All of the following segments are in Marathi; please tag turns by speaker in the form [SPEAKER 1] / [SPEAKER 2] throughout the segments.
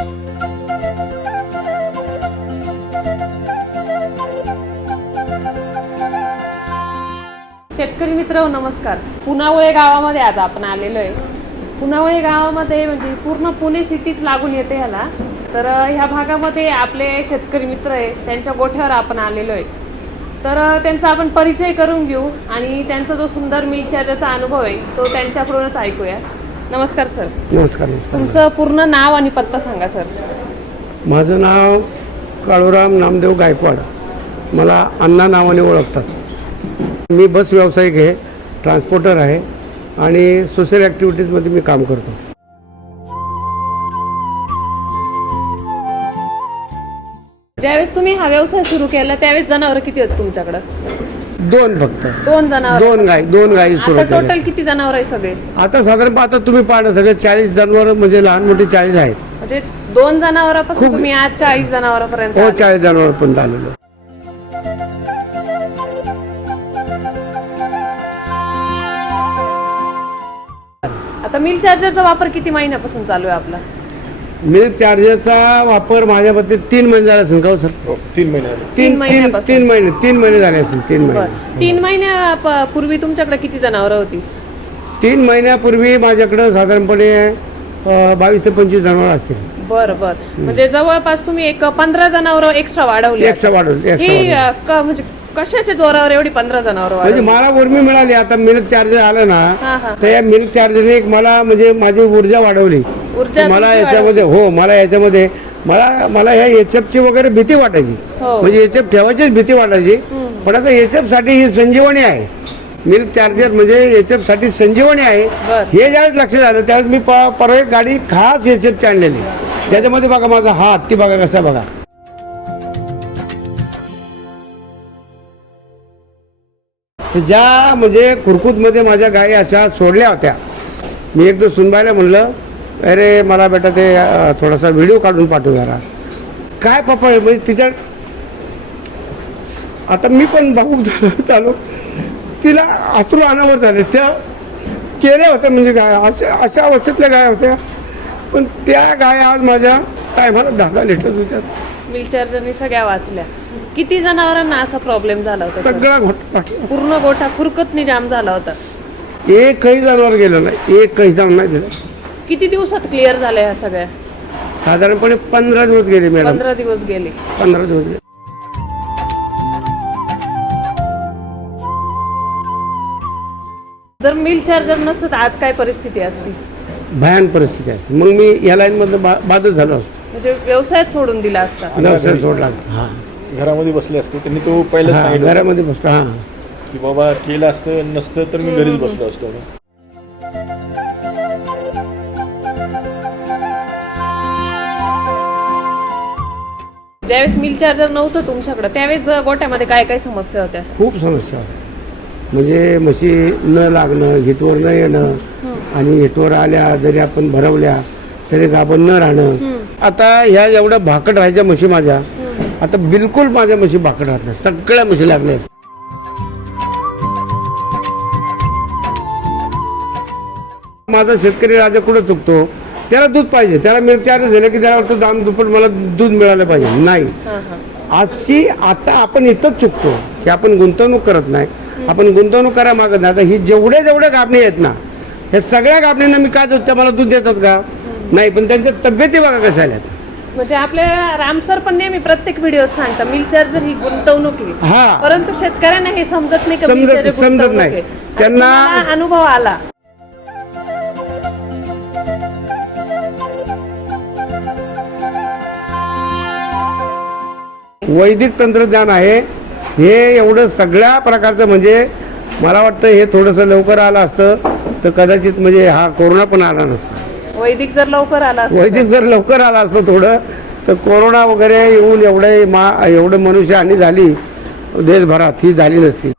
[SPEAKER 1] शेतकरी मित्र नमस्कार. पुनावळे गावामध्ये आज आपण आलेलो आहे. पुनावळे गावामध्ये म्हणजे पूर्ण पुणे सिटीच लागून येते ह्याला. तर ह्या भागामध्ये आपले शेतकरी मित्र आहे त्यांच्या गोठ्यावर आपण आलेलो आहे. तर त्यांचा आपण परिचय करून घेऊ आणि त्यांचा जो सुंदर मिलचार्जाचा अनुभव आहे तो त्यांच्याकडूनच ऐकूया. नमस्कार सर.
[SPEAKER 2] नमस्कार नमस्कार.
[SPEAKER 1] तुमचं पूर्ण नाव आणि पत्ता सांगा सर.
[SPEAKER 2] माझं नाव काळूराम नामदेव गायकवाड. मला अण्णा नावाने ओळखतात. मी बस व्यावसायिक आहे ट्रान्सपोर्टर आहे आणि सोशल ॲक्टिव्हिटीजमध्ये मी काम करतो.
[SPEAKER 1] ज्यावेळेस तुम्ही हा व्यवसाय सुरू केला त्यावेळेस जनावर किती आहेत तुमच्याकडं?
[SPEAKER 2] दोन फक्त.
[SPEAKER 1] दोन जनावर
[SPEAKER 2] दोन गाय दोन गायी सुरू
[SPEAKER 1] आता
[SPEAKER 2] केल्या.
[SPEAKER 1] टोटल किती जनावर आहे सगळे?
[SPEAKER 2] आता साधारण आता तुम्ही पाहणं सगळे चाळीस जनावर म्हणजे लहान मोठी चाळीस आहेत.
[SPEAKER 1] म्हणजे दोन जनावरांपासून
[SPEAKER 2] खूप-
[SPEAKER 1] तुम्ही आज चाळीस जनावरांपर्यंत
[SPEAKER 2] हो
[SPEAKER 1] आले.
[SPEAKER 2] चाळीस जनावर पण आलेलो
[SPEAKER 1] आता मिल चार्जरचा वापर किती महिन्यापासून चालू आहे आपला?
[SPEAKER 2] मिल्क चार्जरचा वापर माझ्या मते तीन महिने झाले असेल का हो सर?
[SPEAKER 3] हो, तीन महिने
[SPEAKER 1] तीन
[SPEAKER 2] तीन तीन
[SPEAKER 1] महिन्यापासून.
[SPEAKER 2] तीन महिने तीन महिने झाले असतील तीन
[SPEAKER 1] बर.
[SPEAKER 2] महिने.
[SPEAKER 1] तीन महिन्या प- पूर्वी तुमच्याकडे किती जनावरं होती?
[SPEAKER 2] तीन महिन्यापूर्वी माझ्याकडं साधारणपणे अं, बावीस ते पंचवीस जनावर असतील.
[SPEAKER 1] बर बर. म्हणजे जवळपास तुम्ही एक पंधरा जनावर एक्स्ट्रा वाढवली
[SPEAKER 2] एक्स्ट्रा वाढवलं एक्स्ट्रा
[SPEAKER 1] ही
[SPEAKER 2] वाढवलं.
[SPEAKER 1] अ, क- म्हणजे कशाच्या जोरावर एवढी पंधरा जनावर
[SPEAKER 2] म्हणजे
[SPEAKER 1] वाढवली
[SPEAKER 2] मला उर्मी मिळाली आता मिल्क चार्जर आलं
[SPEAKER 1] हा, हा.
[SPEAKER 2] ना तर या मिल्क चार्जरने एक मला म्हणजे माझी ऊर्जा वाढवली.
[SPEAKER 1] ऊर्जा
[SPEAKER 2] मला याच्यामध्ये हो मला याच्यामध्ये मला मला ह्या एचएफची वगैरे भीती वाटायची.
[SPEAKER 1] हो.
[SPEAKER 2] म्हणजे एचएफ ठेवायचीच भीती वाटायची. पण आता एचएफसाठी ही संजीवनी आहे. मिल्क चार्जर म्हणजे एचएफसाठी संजीवनी आहे.
[SPEAKER 1] बर.
[SPEAKER 2] हे ज्यावेळेस लक्षात आलं त्यावेळेस मी प- परवा एक गाडी खास एचएफची आणलेली. त्याच्यामध्ये बघा माझा हात ती बघा कसा बघा. ज्या म्हणजे कुरकुतमध्ये माझ्या गायी अशा सोडल्या होत्या. मी एकदा सुनबायला म्हणलं अरे मला बेटा ते थोडासा व्हिडिओ काढून पाठव जरा. काय पप्पा म्हणजे तिच्या आता मी पण भाऊक झालो चालू तिला अश्रू अनावर झाले. त्या केल्या होत्या म्हणजे गाय. अशा अशा अवस्थेतल्या गाय होत्या. पण त्या गाय आज माझ्या टायमाला दहा दहा लिटर होत्या
[SPEAKER 1] मिल सगळ्या वाचल्या. किती जनावरांना असा प्रॉब्लेम झाला होता सर?
[SPEAKER 2] सगळा घोट
[SPEAKER 1] पूर्ण गोठा खुरकतनी जाम झाला होता.
[SPEAKER 2] एकही जनावर गेलं नाही एकही जाऊन नाही दिलं
[SPEAKER 1] किती दिवसात क्लिअर झाल्या ह्या सगळ्या?
[SPEAKER 2] साधारणपणे पंधरा दिवस गेले मॅडम
[SPEAKER 1] पंधरा दिवस गेले.
[SPEAKER 2] पंधरा दिवस गेले.
[SPEAKER 1] जर मिल चार्जर नसतं तर आज काय परिस्थिती असती?
[SPEAKER 2] भयान परिस्थिती आहे मग मी या लाईनमधनं बा बाधच झालो असतो.
[SPEAKER 1] म्हणजे व्यवसायच सोडून दिला असता.
[SPEAKER 2] व्यवसाय सोडला असतो. हा.
[SPEAKER 3] घरामध्ये बसले असते त्यांनी तो पहिलेच
[SPEAKER 2] हा,
[SPEAKER 3] सांगितलं
[SPEAKER 2] घरामध्ये बसतो हा.
[SPEAKER 3] की बाबा केलं असतं नसतं तर मी घरीच बसलो असतो.
[SPEAKER 1] ज्यावेळेस मिल चार्जर नव्हतं तुमच्याकडे त्यावेळेस गोट्यामध्ये काय काय समस्या होत्या?
[SPEAKER 2] खूप समस्या. म्हणजे म्हशी न लागणं हिटवर न येणं आणि हिटवर आल्या जरी आपण भरवल्या तरी गाभण न राहणं. आता ह्या एवढ्या भाकड राहायच्या म्हशी माझ्या आता बिलकुल माझ्या म्हशी भाकड राहत नाही. सगळ्या म्हशी लागल्या माझा शेतकरी राजा कुठं चुकतो? त्याला दूध पाहिजे. त्याला मिल्क चार्ज दिलं की त्याला वाटतं दाम दुप्पट मला दूध मिळालं पाहिजे. नाही. अशी आता आपण इथंच चुकतो की आपण गुंतवणूक करत नाही. आपण गुंतवणूक करा मागत नाही. आता ही जेवढे जेवढे गाभणे आहेत ना हे सगळ्या गाभण्यांना मी काय देतो त्या मला दूध देतात का? नाही पण त्यांच्या तब्येती बघा कशा आल्यात.
[SPEAKER 1] म्हणजे आपल्या रामसर पण नेहमी प्रत्येक व्हिडिओत सांगता मिल चार्जर ही गुंतवणूक आहे
[SPEAKER 2] हा
[SPEAKER 1] परंतु शेतकऱ्यांना हे समजत नाही का
[SPEAKER 2] समजत- समजत
[SPEAKER 1] गुंतवणूक
[SPEAKER 2] नाही.
[SPEAKER 1] आहे. आणि
[SPEAKER 2] त्यांना-
[SPEAKER 1] तुम्हाला अनुभव आला
[SPEAKER 2] वैदिक तंत्रज्ञान आहे हे एवढं सगळ्या प्रकारचं म्हणजे मला वाटतं हे थोडंसं लवकर आलं असतं तर कदाचित म्हणजे हा कोरोना पण आला नसता
[SPEAKER 1] वैदिक जर लवकर आला असता
[SPEAKER 2] वैदिक जर लवकर आला असतं थोडं तर कोरोना वगैरे येऊन एवढे मा एवढं मनुष्य हानी झाली देशभरात ही झाली नसती.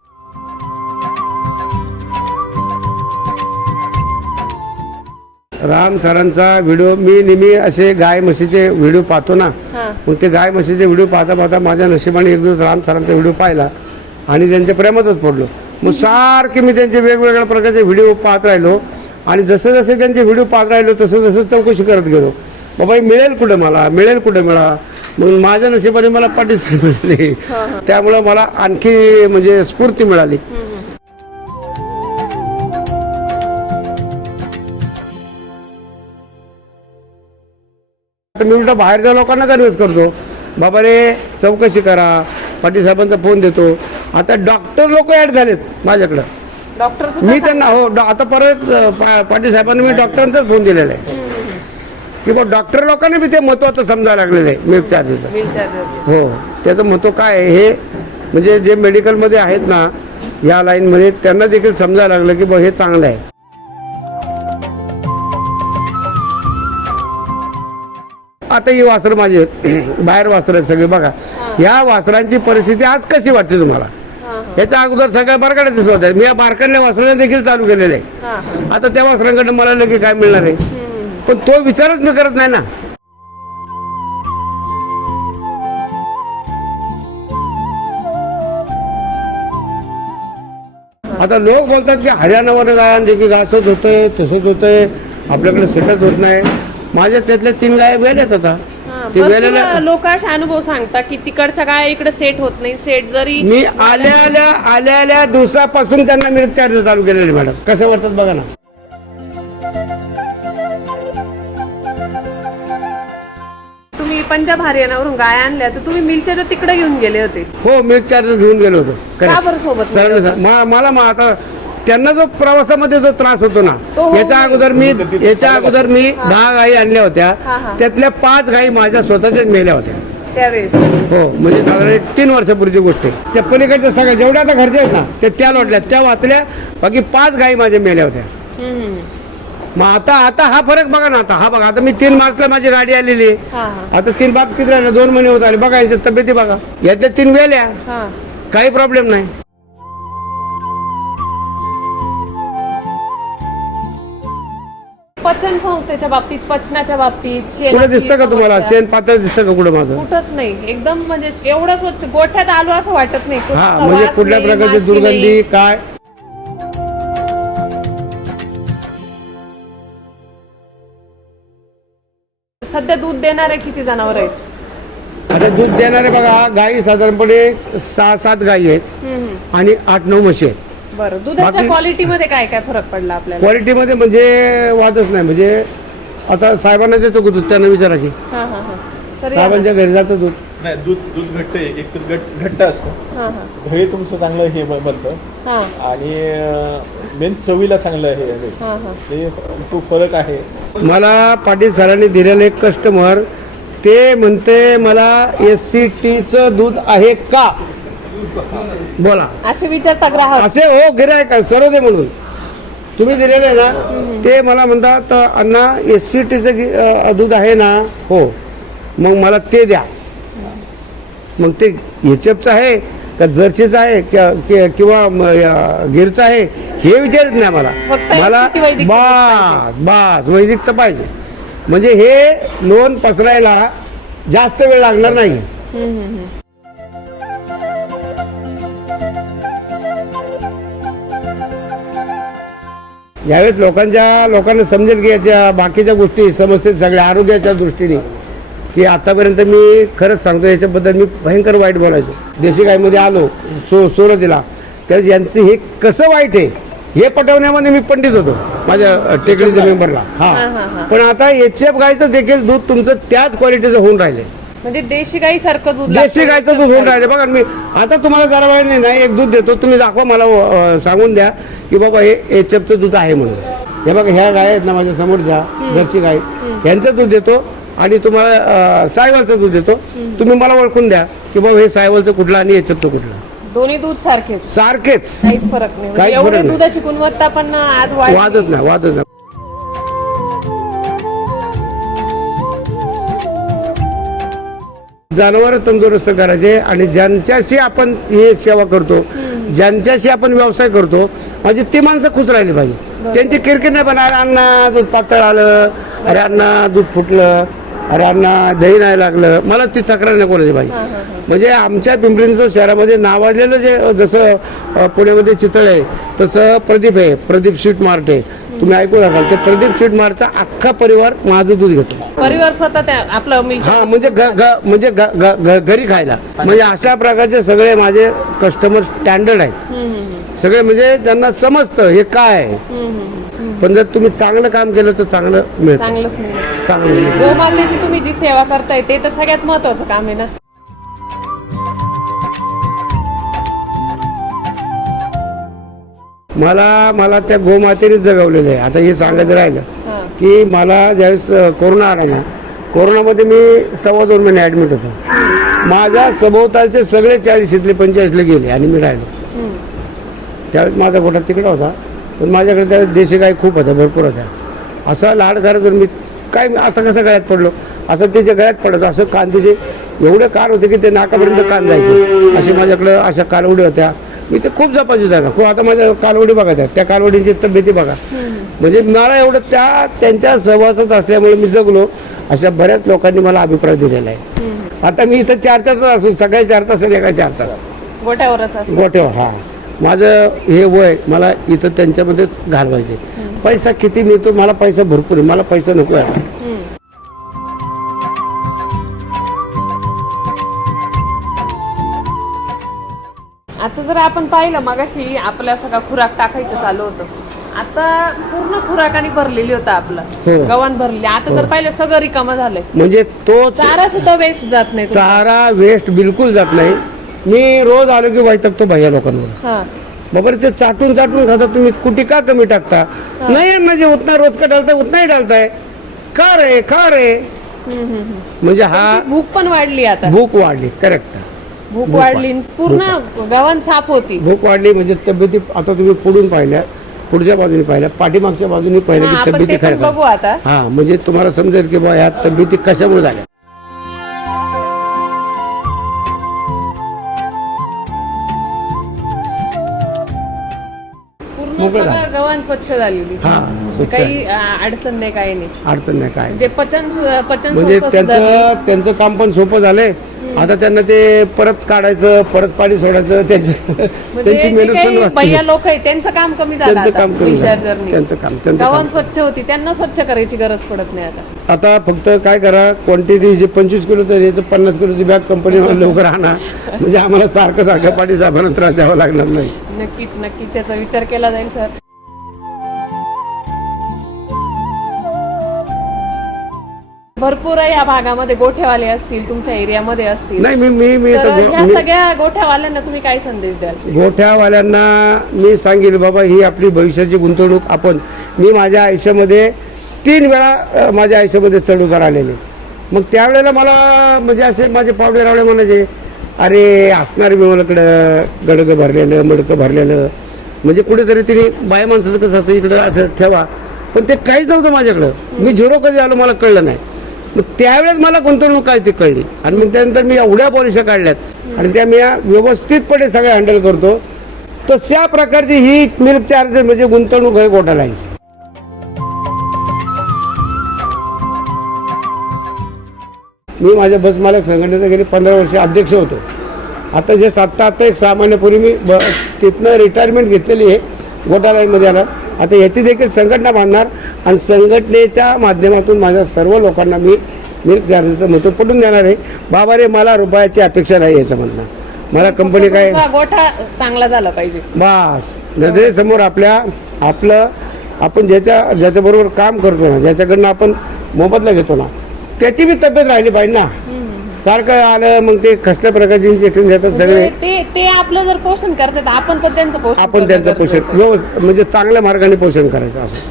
[SPEAKER 2] राम सरांचा व्हिडिओ मी नेहमी असे गाय म्हशीचे व्हिडिओ पाहतो ना मग ते गाय म्हशीचे व्हिडिओ पाहता पाहता माझ्या नशिबाने एक दिवस राम सरांचा व्हिडिओ पाहिला आणि त्यांच्या प्रेमातच पडलो. मग सारखे मी त्यांचे वेगवेगळ्या प्रकारचे व्हिडिओ पाहत राहिलो. आणि जसं जसे त्यांचे व्हिडिओ पाहत राहिलो तसं जसं चौकशी करत गेलो. बाबा मिळेल कुठे मला? मिळेल कुठे मला? मग माझ्या नशिबाने मला पाटील मिळाले. त्यामुळं मला आणखी म्हणजे स्फूर्ती मिळाली. मी उलटा बाहेरच्या लोकांना कन्व्हिन्स करतो? बाबा रे चौकशी करा. पाटील साहेबांचा फोन देतो. आता डॉक्टर लोक ऍड झालेत माझ्याकडं.
[SPEAKER 1] डॉक्टर
[SPEAKER 2] मी त्यांना हो आता परत पाटील साहेबांनी मी डॉक्टरांचाच फोन दिलेला आहे. की बा डॉक्टर लोकांना बी ते महत्वाचं समजायला लागलेलं आहे मिल्क
[SPEAKER 1] व्हीलचेअर
[SPEAKER 2] हो त्याचं महत्त्व काय आहे हे म्हणजे जे मेडिकलमध्ये आहेत ना या लाईनमध्ये त्यांना देखील समजायला लागलं की बा हे चांगलं आहे. आता ही वासरं माझी आहेत. बाहेर वासरं आहेत सगळे बघा. ह्या वासरांची परिस्थिती आज कशी वाटते तुम्हाला? याच्या अगोदर सगळ्या बारकाड्या दिसत होत्या मी या बारकाडल्या वासराने देखील चालू केलेले आहे. आता त्या वासरांकडे मला लगे काय मिळणार आहे? पण तो विचारच मी करत नाही ना. आता लोक बोलतात की हरियाणावर गाय आणली की असंच होतंय तसंच होतंय. आपल्याकडे सेटच होत नाही. माझ्या त्यातल्या तीन गाय वेल्यात आता.
[SPEAKER 1] हा,
[SPEAKER 2] ते
[SPEAKER 1] लोक असे अनुभव सांगतात की तिकडच्या काय इकडे सेट होत नाही. सेट जरी
[SPEAKER 2] मी आल्या आल्या आल्या आल्या दिवसापासून त्यांना मिल्क चार्ज चालू केलेले मॅडम कसं वाटतात बघा ना.
[SPEAKER 1] तुम्ही पंजाब हरियाणावरून गाय आणल्या तर तुम्ही मिलच्या तिकडे घेऊन गेले होते.
[SPEAKER 2] हो मिल्क चार्ज घेऊन गेलो होतो.
[SPEAKER 1] का बरं सोबत
[SPEAKER 2] सरळ. मा- मला मा- आता त्यांना जो प्रवासामध्ये जो त्रास होतो ना याच्या. अगोदर मी याच्या अगोदर मी दहा गायी आणल्या होत्या. त्यातल्या पाच गायी माझ्या स्वतःच्याच मेल्या होत्या. हो म्हणजे साधारण एक तीन वर्षापूर्वीची गोष्ट आहे. त्या पलीकडच्या सगळ्या जेवढ्या आता घरच्या आहेत ना त्या त्या लोटल्या. त्या वाचल्या बाकी पाच गायी माझ्या मेल्या होत्या. मग आता आता हा फरक बघा ना आता हा बघा. आता मी तीन मार्चला माझी गाडी आलेली आहे. आता तीन मार्च किती राहिले? दोन महिने होत आले. बघा यांच्या तब्येती बघा. यातल्या तीन वेल्या
[SPEAKER 1] हा.
[SPEAKER 2] काही प्रॉब्लेम नाही.
[SPEAKER 1] पचन संस्थेच्या बाबतीत पचनाच्या बाबतीत
[SPEAKER 2] कुठं
[SPEAKER 1] शेणाची
[SPEAKER 2] दिसतं का तुम्हाला?
[SPEAKER 1] समस्या.
[SPEAKER 2] शेण पातळ दिसतं का कुठं माझं?
[SPEAKER 1] कुठंच नाही. एकदम म्हणजे एवढं स्वच्छ गोठ्यात आलो असं वाटत नाही.
[SPEAKER 2] हा म्हणजे
[SPEAKER 1] वास
[SPEAKER 2] कुठल्या
[SPEAKER 1] नाही,
[SPEAKER 2] प्रकारची
[SPEAKER 1] माशी
[SPEAKER 2] दुर्गंधी. काय?
[SPEAKER 1] सध्या दूध देणारे किती जनावर आहेत?
[SPEAKER 2] आता दूध देणारे बघा गाई साधारणपणे सहा सात गाई आहेत. आणि आठ नऊ म्हशी आहेत.
[SPEAKER 1] बरं दुधाच्या
[SPEAKER 2] बाकी-
[SPEAKER 1] क्वालिटीमध्ये काय काय फरक पडला आपल्याला?
[SPEAKER 2] क्वालिटीमध्ये म्हणजे वादच नाही म्हणजे आता साहेबांना देतो दूध त्यांना विचारा की.
[SPEAKER 1] हा हा हा. सर या ना.
[SPEAKER 2] साहेबांच्या घरी जातं दूध.
[SPEAKER 3] नाही दूध दूध घट्ट आहे एक तर घट घट्ट असतं.
[SPEAKER 1] हा हा.
[SPEAKER 3] तुमचं चांगलं हे ब- बनतं.
[SPEAKER 1] हा.
[SPEAKER 3] आणि मेन चवीला चांगलं हे आहे.
[SPEAKER 1] हा हा.
[SPEAKER 3] ते तो फरक आहे.
[SPEAKER 2] मला पाटील सरांनी दिलेलं एक कस्टमर ते म्हणते मला एस सी टीचं दूध आहे का? बोला.
[SPEAKER 1] असे विचारता ग्राहक.
[SPEAKER 2] असे हो गिरायक सर्व दे म्हणून. तुम्ही दिलेले आहे ना ते मला म्हणतात अण्णा एस सी टीचं दूध आहे ना? हो. मग मला ते द्या. मग ते एचएफचं आहे का जर्सीचं आहे किंवा गिरचं आहे हे विचारत नाही मला. मला बस बस वैदिकचं पाहिजे. म्हणजे हे लोन पसरायला जास्त वेळ लागणार नाही. यावेळेस लोकांच्या लोकांना समजेल की याच्या बाकीच्या गोष्टी समजतील सगळ्या आरोग्याच्या दृष्टीने. की आतापर्यंत मी खरंच सांगतो याच्याबद्दल मी भयंकर वाईट बोलायचो. देशी गायमध्ये आलो सो सोरतीला तर यांचं हे कसं वाईट आहे हे पटवण्यामध्ये मी पंडित होतो माझ्या टेकडीच्या मेंबरला
[SPEAKER 1] हा, हा,
[SPEAKER 2] हा
[SPEAKER 1] हा.
[SPEAKER 2] पण आता एच एफ गायचं देखील दूध तुमचं त्याच क्वालिटीचं होऊन राहिले
[SPEAKER 1] म्हणजे देशी गाई सारखं दूध
[SPEAKER 2] देशी. गायचं दूध होऊन राहिले. बघा मी आता तुम्हाला जरा वेळ नाही ना एक दूध देतो. तुम्ही दाखवा मला अ, सांगून द्या की बाबा हे एच एफचं दूध आहे म्हणून. हे बघा ह्या गाय आहेत ना माझ्या समोरच्या जर्सी गाय. यांचं दूध देतो आणि तुम्हाला अ, सायवालचं दूध देतो. तुम्ही मला ओळखून द्या की बाबा हे सायवालचं कुठलं आणि एच एफचं कुठलं.
[SPEAKER 1] दोन्ही दूध सारखेच.
[SPEAKER 2] सारखेच.
[SPEAKER 1] काहीच फरक नाही. म्हणजे
[SPEAKER 2] काहीच
[SPEAKER 1] एवढे
[SPEAKER 2] फरक नाही.
[SPEAKER 1] दुधाची गुणवत्ता पण आज वाढ
[SPEAKER 2] वादच नाही वादच नाही. जनावर तंदुरुस्त करायचे आणि ज्यांच्याशी आपण हे सेवा करतो ज्यांच्याशी आपण व्यवसाय करतो म्हणजे ती माणसं खुश राहिली पाहिजे. त्यांची किरकिर नाही पण अरे अण्णा दूध पातळ आलं अरे अण्णा दूध फुटलं अरे अण्णा दही नाही लागलं. मला ती तक्रार नाही कोणाची पाहिजे. म्हणजे आमच्या पिंपरीचं शहरामध्ये नावाजलेलं जे जसं पुण्यामध्ये चितळ आहे तसं प्रदीप आहे प्रदीप स्वीट मार्ट आहे. तुम्ही ऐकून असाल ते प्रदीप स्वीटमार्टचा अख्खा परिवार माझं दूध घेतो.
[SPEAKER 1] परिवार स्वतः त्या आपलं मिल
[SPEAKER 2] हा म्हणजे घ- घ- म्हणजे घ- घ- घ- घरी खायला. म्हणजे अशा प्रकारचे सगळे माझे कस्टमर स्टँडर्ड आहेत. सगळे म्हणजे त्यांना समजतं हे काय आहे. पण जर तुम्ही चांगलं काम केलं तर चांगलं मिळतं.
[SPEAKER 1] चांगलंच
[SPEAKER 2] चांगलं मिळतं.
[SPEAKER 1] गोमातेची तुम्ही जी सेवा करताय ते तर सगळ्यात महत्वाचं काम आहे ना?
[SPEAKER 2] मला मला त्या गोमातेने जगवलेलं आहे. आता हे सांगायचं राहिलं की मला ज्यावेळेस कोरोना आला ना कोरोनामध्ये मी सव्वा दोन महिने ॲडमिट होतो. माझ्या सभोवतालचे सगळे चाळीशीतले पंचेचाळीसले गेले आणि मी राहिलो. त्यावेळेस माझा गोठा तिकडे होता. पण माझ्याकडे त्यावेळेस देशी गाय खूप होत्या भरपूर होत्या. असा लाड करत मी काय असं कसं गळ्यात पडलो? असं त्याच्या गळ्यात पडत असं कांद्याचे एवढे कार होते की ते नाकापर्यंत कान जायचे. असे माझ्याकडं अशा कालवडी होत्या. मी ते खूप जपायचे त्याला. खूप आता माझ्या कालवडी बघा त्या. त्या कालवडींची तब्येती बघा. म्हणजे मला एवढं त्या त्यांच्या सहवासात असल्यामुळे मी जगलो. अशा बऱ्याच लोकांनी मला अभिप्राय दिलेला आहे. आता मी इथं चार चार तास असून सकाळी चार तास आणि एका चार तास.
[SPEAKER 1] गोठ्यावरच असं
[SPEAKER 2] गोठ्यावर हा. माझं हे वय मला इथं त्यांच्यामध्येच घालवायचे पैसा किती मिळतो मला पैसा भरपूर आहे. मला पैसा नको आहे.
[SPEAKER 1] जर आपण पाहिलं मगाशी आपल्या सगळा खुराक टाकायचं चालू होतं. आता पूर्ण खुराकाने भरलेली होतं आपलं.
[SPEAKER 2] हो.
[SPEAKER 1] गव्हाण भरलेली. आता जर पाहिलं सगळं रिकामं झालंय.
[SPEAKER 2] म्हणजे तो
[SPEAKER 1] चारा सुद्धा वेस्ट जात नाही.
[SPEAKER 2] चारा वेस्ट बिलकुल जात नाही. मी रोज आलो की वैतकतो भैया लोकांवर.
[SPEAKER 1] हा.
[SPEAKER 2] बाबा ते चाटून चाटून खाता तुम्ही कुठे का कमी टाकता? नाही यांना जे उतना रोज का डालताय उतनाही डालताय. का रे का रे. म्हणजे हा
[SPEAKER 1] भूक पण वाढली आता.
[SPEAKER 2] भूक वाढली करेक्ट
[SPEAKER 1] भूक वाढली पूर्ण गव्हाण साफ होती.
[SPEAKER 2] भूक वाढली म्हणजे तब्येती आता तुम्ही पुढून पाहिल्या पुढच्या बाजूने पाहिल्या पाठीमागच्या बाजूने पाहिल्या की तब्येती खराब
[SPEAKER 1] बघू आता.
[SPEAKER 2] हा म्हणजे तुम्हाला समजेल की बा ह्या तब्येती कशामुळे झाल्या.
[SPEAKER 1] पूर्ण गव्हाण स्वच्छ झालेली.
[SPEAKER 2] हा. स्वच्छ
[SPEAKER 1] काही अडचण नाही काही नाही.
[SPEAKER 2] अडचण नाही काय
[SPEAKER 1] म्हणजे पचन सु- पचन
[SPEAKER 2] म्हणजे
[SPEAKER 1] संस्था सुधारली.
[SPEAKER 2] त्यांचं त्यांचं काम पण सोपं झालंय. आता त्यांना ते परत काढायचं परत पाणी सोडायचं त्यांचं
[SPEAKER 1] म्हणजे
[SPEAKER 2] त्यांची
[SPEAKER 1] जे
[SPEAKER 2] मेहनत पण
[SPEAKER 1] काही
[SPEAKER 2] वाचते
[SPEAKER 1] भैया लोक आहे त्यांचं काम कमी झालं
[SPEAKER 2] त्यांचं काम कमी झालं. त्यांचं काम त्यांचं
[SPEAKER 1] स्वच्छ होती त्यांना स्वच्छ करायची गरज पडत नाही आता.
[SPEAKER 2] आता फक्त काय करा क्वांटिटी जे पंचवीस किलो तर याचं पन्नास किलोची बॅग कंपनीवर लवकर आणा. म्हणजे आम्हाला सारखं सारखं पाठी साबण त्रास द्यावा लागणार नाही.
[SPEAKER 1] नक्कीच नक्कीच. त्याचा विचार केला जाईल सर. भरपूर या भागामध्ये गोठेवाले असतील तुमच्या एरियामध्ये असतील.
[SPEAKER 2] नाही मी मी मी
[SPEAKER 1] तर ह्या सगळ्या गोठ्यावाल्यांना तुम्ही काय संदेश द्याल?
[SPEAKER 2] गोठ्यावाल्यांना मी सांगेल बाबा ही आपली भविष्याची गुंतवणूक आपण मी माझ्या आयुष्यामध्ये तीन वेळा अ, माझ्या आयुष्यामध्ये चढ उतार आलेले. मग त्यावेळेला मला म्हणजे असे माझे पावडे रावळे म्हणायचे अरे असणार विमानाकडं गडगं भरलेलं मडकं भरलेलं. म्हणजे कुठेतरी तिने बाया माणसाचं कसं असं इकडं असं ठेवा. पण ते काहीच नव्हतं माझ्याकडं. मी झिरो कधी आलो मला कळलं नाही. मग त्यावेळेस मला गुंतवणूक काय ती कळली. आणि मग त्यानंतर मी एवढ्या पॉलिशा काढल्यात. आणि त्या मी व्यवस्थितपणे सगळ्या हँडल करतो. तशा प्रकारची ही मिल्क चार्जर म्हणजे गुंतवणूक आहे? घोटाळ्याची मी माझ्या बस मालक संघटनेचा गेले पंधरा वर्ष अध्यक्ष होतो. आता जे आत्ता आत्ता एक सहा महिन्यापूर्वी मी ब तिथनं रिटायरमेंट घेतलेली आहे घोटाळ्यामध्ये आला. आता याची देखील संघटना बांधणार आणि संघटनेच्या माध्यमातून माझ्या सर्व लोकांना मी मिल्क चार्जेसचं महत्त्व पटून देणार आहे. बाबा रे मला रुपयाची अपेक्षा नाही याचं म्हणणं. मला कंपनी काय
[SPEAKER 1] गोठा चांगला झाला पाहिजे.
[SPEAKER 2] बस. नजरेसमोर आपल्या आपलं आपण ज्याच्या ज्याच्याबरोबर काम करतो ना ज्याच्याकडनं आपण मोबदला घेतो ना त्याची बी तब्येत राहिली पाहिजे ना. सारखं आलं मग ते कसल्या प्रकारचे इंजेक्शन देतात सगळे?
[SPEAKER 1] ते ते आपलं जर पोषण करतात आपण पण त्यांचं पोषण
[SPEAKER 2] आपण त्यांचं पोषण. व्यवस्थित म्हणजे चांगल्या मार्गाने पोषण करायचं असं.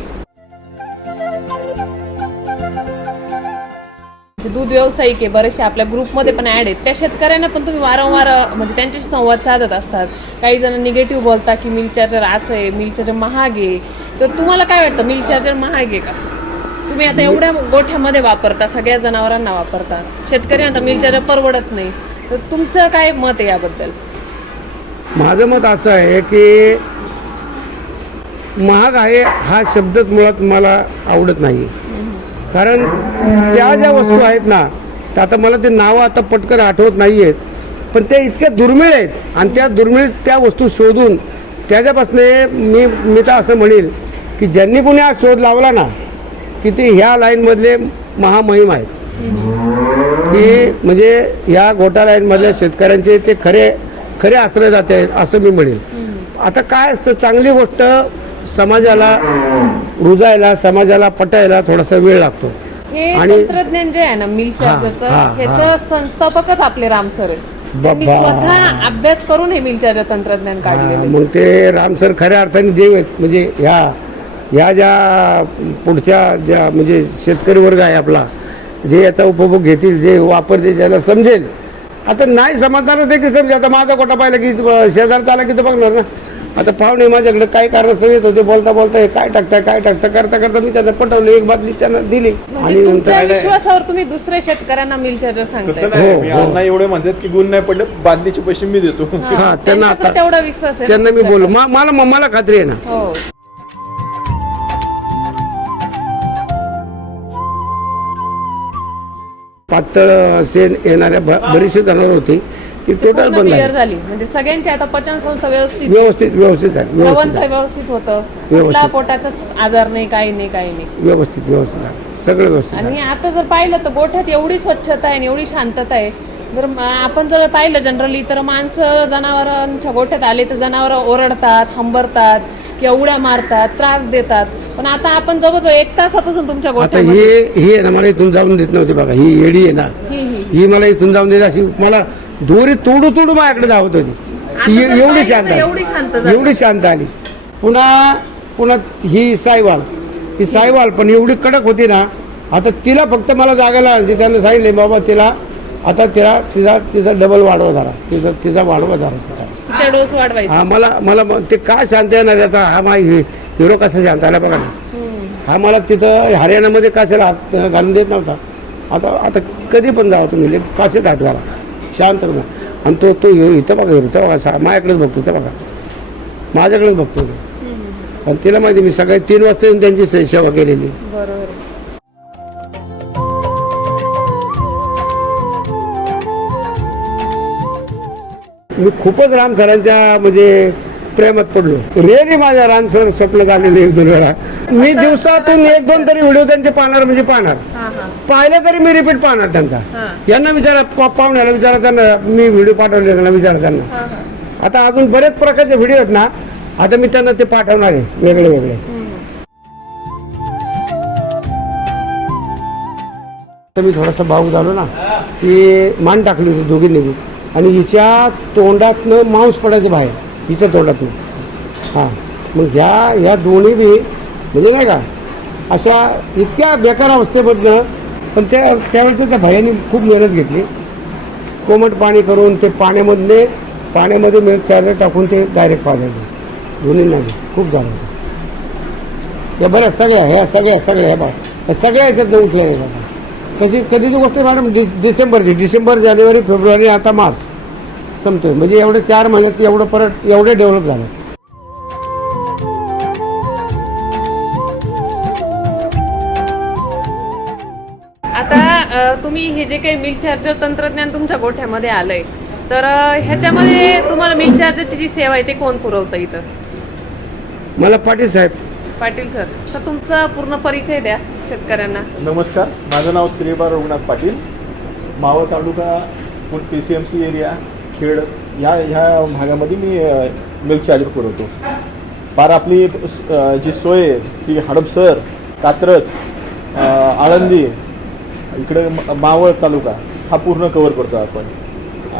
[SPEAKER 1] म्हणजे दूध व्यावसायिक आहे बरेचसे आपल्या ग्रुपमध्ये पण ऍड आहेत. त्या शेतकऱ्यांना पण तुम्ही वारंवार म्हणजे त्यांच्याशी संवाद साधत असतात. काही जण निगेटिव्ह बोलता की मिल्क चार्जर असं आहे मिल्क चार्जर महाग आहे. तर तुम्हाला काय वाटतं मिल्क चार्जर महाग आहे का? तुम्ही आता एवढ्या गोठ्यामध्ये वापरता सगळ्या जनावरांना वापरता. शेतकरी आता मिलच्या परवडत नाही तर तुमचं काय मत आहे याबद्दल?
[SPEAKER 2] माझं मत असं आहे की महाग आहे हा शब्दच मुळात मला आवडत नाही कारण त्या ज्या वस्तू आहेत ना त्या आता मला ते नावं आता पटकन आठवत नाही आहेत पण त्या इतक्या दुर्मिळ आहेत आणि त्या दुर्मिळ त्या वस्तू शोधून त्याच्यापासून मी मी तर असं म्हणेल की ज्यांनी कोणी हा शोध लावला ना की ते ह्या लाईनमधले महामहिम आहेत. की म्हणजे ह्या गोटा लाईनमधल्या शेतकऱ्यांचे ते खरे खरे आश्रय जाते आहेत असं मी म्हणेन. आता काय असतं चांगली गोष्ट समाजाला रुजायला समाजाला पटायला थोडासा वेळ लागतो. आणि-
[SPEAKER 1] तंत्रज्ञान जे आहे ना मिल चार्जरचं. ह्याचं संस्थापकच आपले राम सर. स्वतः अभ्यास करून हे मिल चार्जर तंत्रज्ञान काढलेले
[SPEAKER 2] मग ते रामसर खऱ्या अर्थाने देव आहेत. म्हणजे ह्या ह्या ज्या पुढच्या ज्या म्हणजे शेतकरी वर्ग आहे आपला जे याचा उपभोग घेतील जे वापरतील ज्याला समजेल. आता नाही समजणार देखील समजेल आता माझा कोटा पाहिला की शेजारचा आला की तो बघणार ना. आता पाहुणे माझ्याकडे काय कारणास्तव येत होते बोलता बोलता हे काय टाकता काय टाकता करता करता मी त्यांना पटवलं एक बातमी त्यांना दिली.
[SPEAKER 1] म्हणजे तुमच्या विश्वासावर तुम्ही दुसऱ्या शेतकऱ्यांना मिल चार्जर
[SPEAKER 3] तसं नाही
[SPEAKER 2] हो,
[SPEAKER 3] मी
[SPEAKER 2] हो.
[SPEAKER 3] अण्णा एवढे म्हणतात की गुण नाही पडले बादलीचे पैसे मी देतो.
[SPEAKER 2] हा त्यांना आता
[SPEAKER 1] तेवढा विश्वास आहे
[SPEAKER 2] त्यांना मी. बोललो मा- मला मला खात्री आहे ना.
[SPEAKER 1] हो.
[SPEAKER 2] पातळ असे येणाऱ्या बरीचशी जनावर होती की टोटल बंद
[SPEAKER 1] क्लिअर
[SPEAKER 2] झाली.
[SPEAKER 1] म्हणजे सगळ्यांची आता पचन संस्था व्यवस्थित.
[SPEAKER 2] व्यवस्थित व्यवस्थित आहे व्यवस्थित आहे.
[SPEAKER 1] व्यवस्थित होतं.
[SPEAKER 2] व्यवस्थित.
[SPEAKER 1] कुठला पोटाचा आजार नाही काही नाही काही नाही.
[SPEAKER 2] व्यवस्थित व्यवस्थित आहे. सगळं व्यवस्थित आहे.
[SPEAKER 1] आणि आता जर पाहिलं तर गोठ्यात एवढी स्वच्छता आहे आणि एवढी शांतता आहे. जर म- आपण जर पाहिलं जनरली तर माणसं जनावरांच्या गोठ्यात आले तर जनावर ओरडतात हंबरतात. किंवा उड्या मारतात त्रास देतात. पण आता आपण जवळजवळ एक तासापासून तुमच्या
[SPEAKER 2] आता
[SPEAKER 1] गोठ्यामध्ये
[SPEAKER 2] ही ही आहे ना मला इथून जाऊन देत नव्हती बघा. ही येडी आहे ना.
[SPEAKER 1] ही ही.
[SPEAKER 2] ही मला इथून जाऊन देत अशी मला दोरी तोडू तोडू माझ्याकडे धावत होती. ती
[SPEAKER 1] आता जर
[SPEAKER 2] एवढी
[SPEAKER 1] पाहिलं
[SPEAKER 2] शांत
[SPEAKER 1] तर एवढी
[SPEAKER 2] आली
[SPEAKER 1] शांत झाली.
[SPEAKER 2] एवढी शांत आली. पुन्हा पुन्हा ही साईवाल. ही साईवाल पण एवढी कडक होती ना आता तिला फक्त मला जागायला आणायची त्यानं सांगितले बाबा तिला आता तिला तिचा तिचा डबल वाढवा झाला तिचा तिचा वाढवा झाला तिचा.
[SPEAKER 1] तिचा डोस वाढवायचा.
[SPEAKER 2] हा मला मला ते काय शांत येणार त्याचा हा मा हिरो कसा शांत आला बघा ना. हा मला तिथं हरियाणामध्ये कासेला हात घालून देत नव्हता. आता आता कधी पण जावा तुम्ही ले- कासेत हात घाला. शांत बघा. आणि तो तो ह्यो इथं बघा हिरो तेव्हा असा माझ्याकडेच बघतो ते बघा. माझ्याकडेच बघतो. आणि तिला माहिती मी सकाळी तीन वाजता येऊन त्यांची से- सेवा केलेली. मी खूपच राम सरांच्या म्हणजे प्रेमात पडलो. रिअली माझ्या राम सर स्वप्न झालेले एक दोन वेळा. मी दिवसातून एक दोन तरी व्हिडिओ त्यांचे पाहणार म्हणजे पाहणार. पाहिलं तरी मी रिपीट पाहणार त्यांचा. यांना विचारा पाहुण्याला विचारा त्यांना मी व्हिडिओ पाठवले त्यांना विचारा त्यांना. आता अजून बरेच प्रकारचे व्हिडिओ आहेत ना आता मी त्यांना ते पाठवणार आहे वेगळे वेगळे. मी थोडासा भाऊ झालो ना की मान टाकली होती दोघींनी बी. आणि हिच्या तोंडातनं मांस पडायचं बाहेर. हिच्या तोंडातनं. हां. मग ह्या ह्या दोन्ही बी म्हणजे नाही का अशा इतक्या बेकार अवस्थेमधनं पण त्या त्यावेळेस त्या भाईने खूप मेहनत घेतली. कोमट पाणी करून ते पाण्यामधले पाण्यामध्ये मिळत चार्जर टाकून ते डायरेक्ट पाजायचे. दोन्ही नाही खूप झालं होतं. या बऱ्या सगळ्या ह्या सगळ्या सगळ्या ह्या बा सगळ्या याच्यात उठल्या नाही कशी कधीची गोष्ट मॅडम डि डिसेंबरची. डिसेंबर जानेवारी फेब्रुवारी आता मार्च. संपतोय. म्हणजे एवढे चार महिन्यात एवढं परत एवढे डेव्हलप झालं.
[SPEAKER 1] आता तुम्ही हे जे काही मिल्क चार्जर तंत्रज्ञान तुमच्या गोठ्यामध्ये आलंय तर ह्याच्यामध्ये तुम्हाला मिल्क चार्जरची जी सेवा आहे ते कोण पुरवतं इथं?
[SPEAKER 2] मला पाटील साहेब.
[SPEAKER 1] पाटील सर. तर तुमचा पूर्ण परिचय द्या. शेतकऱ्यांना.
[SPEAKER 3] नमस्कार. माझं नाव Shriba Raghunath Patil. Maval taluka P C M C area Khed ह्या ह्या भागामध्ये मी मिल्क चार्जर पुरवतो. फार आपली जी सोय आहे ती हडपसर कात्रज आळंदी इकडे मावळ तालुका हा पूर्ण कवर करतो आपण.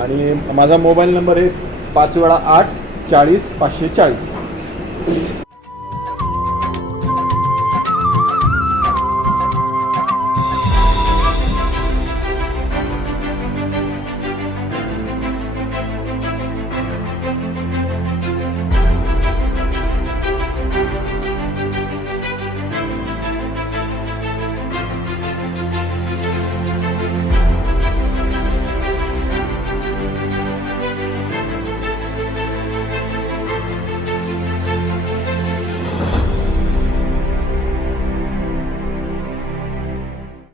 [SPEAKER 3] आणि माझा मोबाईल नंबर आहे पाच वेळा आठ चाळीस पाचशे चाळीस.